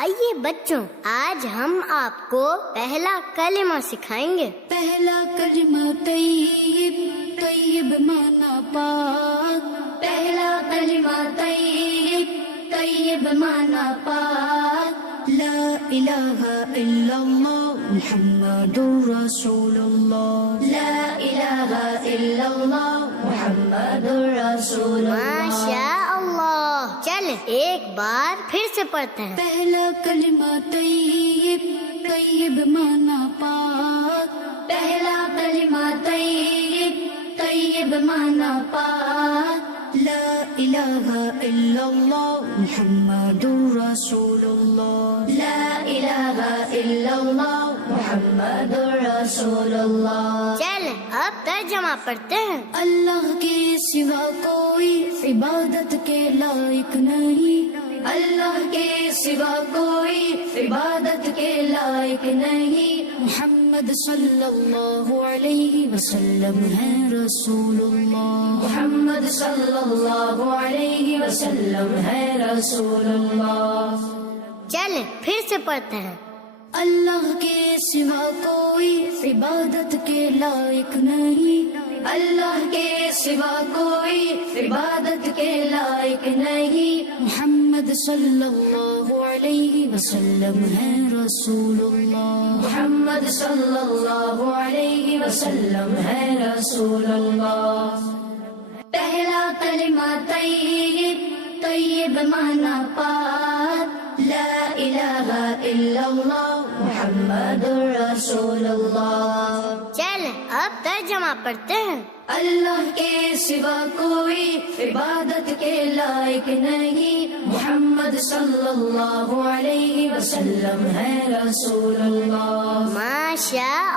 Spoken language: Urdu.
آئیے بچوں، آج ہم آپ کو پہلا کلمہ سکھائیں گے۔ پہلا کلمہ طیب، طیب مانا پاک۔ پہلا کلمہ طیب، طیب مانا پاک۔ لا الہ الا اللہ محمد رسول اللہ۔ لا الہ الا اللہ محمد رسول اللہ۔ ماشاء اللہ، چل ایک بار پھر سے پڑھتے ہیں۔ پہلا کلمہ طیب، طیب مانا پاک۔ پہلا کلمہ طیب، طیب مانا پاک۔ لا الہ الا اللہ محمد رسول اللہ۔ لا الہ الا اللہ محمد رسول اللہ۔ چل اب ترجمہ پڑھتے ہیں۔ اللہ کے سوا کوئی عبادت کے لائق نہیں۔ اللہ کے سوا کوئی عبادت کے لائق نہیں۔ محمد صلی اللہ علیہ وسلم ہے رسول اللہ۔ محمد صلی اللہ علیہ وسلم ہے رسول اللہ۔ چل پھر سے پڑھتے ہیں۔ اللہ کے سوا کوئی عبادت کے لائق نہیں۔ اللہ کے سوا کوئی عبادت کے لائق نہیں۔ محمد صلی اللہ علیہ وسلم ہے رسول اللہ۔ محمد صلی اللہ علیہ وسلم ہے رسول اللہ۔ پہلا کلمہ طیب، طیب مانا پاک۔ لا الہ الا اللہ محمد رسول اللہ۔ چل اب ترجمہ پڑھتے ہیں۔ اللہ کے سوا کوئی عبادت کے لائق نہیں۔ محمد صلی اللہ علیہ وسلم ہے رسول اللہ۔ ماشاء